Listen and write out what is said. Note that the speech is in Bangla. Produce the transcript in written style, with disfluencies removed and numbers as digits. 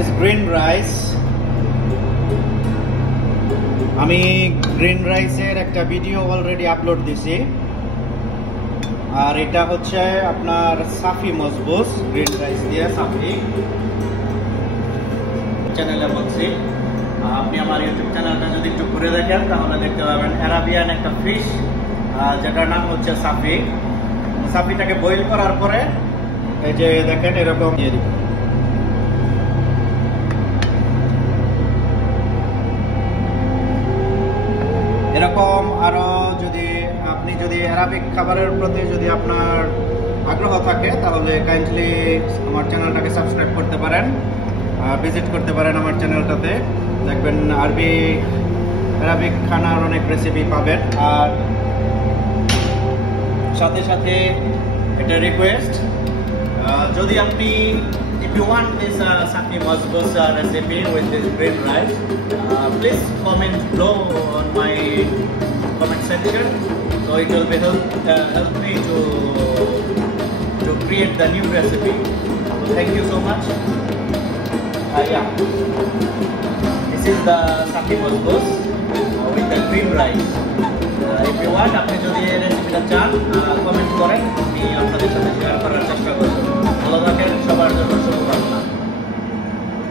is green rice. আমি গ্রিন রাইসের একটা ভিডিও অলরেডি আপলোড দিছি, আর এটা হচ্ছে আপনার সাফি মজবুস গ্রিন রাইস দিয়ে সাফি চ্যানেলে বলছি। আপনি আমার ইউটিউব চ্যানেলটা যদি একটু ঘুরে দেখেন তাহলে দেখতে পাবেন অ্যারাবিয়ান একটা ফিশ যেটার নাম হচ্ছে সাফি। সাফিটাকে বয়েল করার পরে এই যে দেখেন এরকম দিয়ে দিবেন। এরকম আরো যদি আপনি অ্যারাবিক খাবারের প্রতি যদি আপনার আগ্রহ থাকে তাহলে কাইন্ডলি আমার চ্যানেলটাকে সাবস্ক্রাইব করতে পারেন, ভিজিট করতে পারেন আমার চ্যানেলটাতে। দেখবেন অ্যারাবিক খানার অনেক রেসিপি পাবেন। আর সাথে সাথে এটা রিকোয়েস্ট, যদি আপনি if you want this Safi Mosbus recipe with this green rice, please comment below on my comment section, so it will be help me to create the new recipe. So thank you so much. Yeah, this is the Safi Mosbus with the green rice. If you want, আপনি যদি এই রেসিপিটা চান কমেন্ট করেন, আমি আপনাদের সাথে শেয়ার করার চেষ্টা করব। ভালো থাকেন, সবার জন্য শুভকামনা।